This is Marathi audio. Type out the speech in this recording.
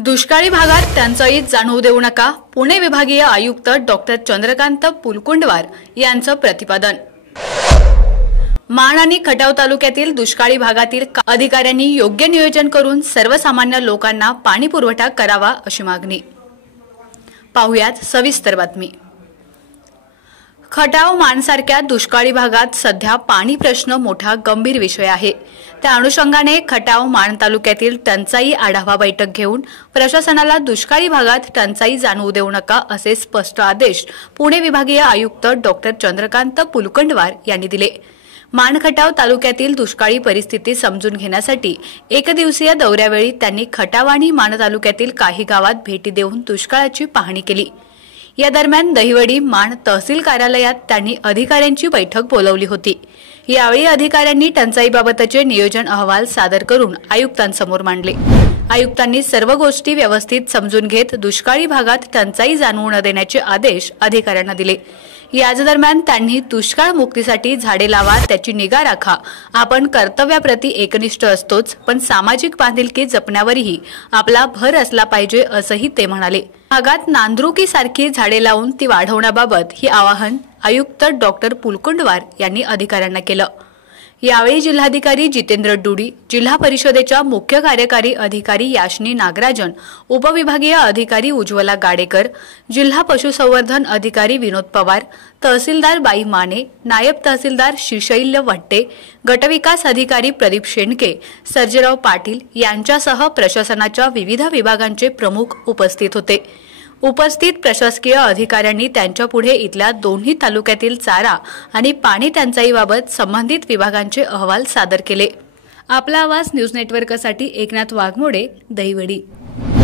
दुष्काळी भागात टंचाई जाणवू देऊ नका, पुणे विभागीय आयुक्त डॉक्टर चंद्रकांत पुलकुंडवार यांचं प्रतिपादन। माण आणि खटाव तालुक्यातील दुष्काळी भागातील अधिकाऱ्यांनी योग्य नियोजन करून सर्वसामान्य लोकांना पाणी पुरवठा करावा अशी मागणी। पाहुयात सविस्तर बातमी। खटाव माणसारख्या दुष्काळी भागात सध्या पाणी प्रश्न मोठा गंभीर विषय आहे। त्या अनुषंगाने खटाव माण तालुक्यातील टंचाई आढावा बैठक घेऊन प्रशासनाला दुष्काळी भागात टंचाई जाणवू देऊ नका असे स्पष्ट आदेश पुणे विभागीय आयुक्त डॉक्टर चंद्रकांत पुलकुंडवार यांनी दिले। माण खटाव तालुक्यातील दुष्काळी परिस्थिती समजून घेण्यासाठी एकदिवसीय दौऱ्यावेळी त्यांनी खटाव आणि माण तालुक्यातील काही गावात भेटी देऊन दुष्काळाची पाहणी केली। या दरम्यान दहिवडी माण तहसील कार्यालयात त्यांनी अधिकाऱ्यांची बैठक बोलावली होती। यावेळी अधिकाऱ्यांनी टंचाईबाबतचे नियोजन अहवाल सादर करून आयुक्तांसमोर मांडले। आयुक्तांनी सर्व गोष्टी व्यवस्थित समजून घेत दुष्काळी भागात टंचाई जाणवू न देण्याचे आदेश अधिकाऱ्यांना दिले। याच दरम्यान त्यांनी दुष्काळ मुक्तीसाठी झाडे लावा, त्याची निगा राखा, आपण कर्तव्याप्रती एकनिष्ठ असतोच, पण सामाजिक बांधिलकी जपण्यावरही आपला भर असला पाहिजे असंही ते म्हणाले। भागात नांदरुकीसारखी झाडे लावून ती वाढवण्याबाबत ही आवाहन आयुक्त डॉक्टर पुलकुंडवार यांनी अधिकाऱ्यांना केलं। यावेळी जिल्हाधिकारी जितेंद्र डुडी, जिल्हा परिषदेच्या मुख्य कार्यकारी अधिकारी याशनी नागराजन, उपविभागीय अधिकारी उज्ज्वला गाडेकर, जिल्हा पशुसंवर्धन अधिकारी विनोद पवार, तहसीलदार बाई माने, नायब तहसीलदार श्रीशैल्य वट्टे, गटविकास अधिकारी प्रदीप शेंडके, सर्जेराव पाटील यांच्यासह प्रशासनाच्या विविध विभागांचे प्रमुख उपस्थित होते। उपस्थित प्रशासकीय अधिकाऱ्यांनी त्यांच्यापुढे इथल्या दोन्ही तालुक्यातील चारा आणि पाणी टंचाईबाबत संबंधित विभागांचे अहवाल सादर केले। आपला आवाज न्यूज नेटवर्कसाठी एकनाथ वाघमोडे, दहिवडी।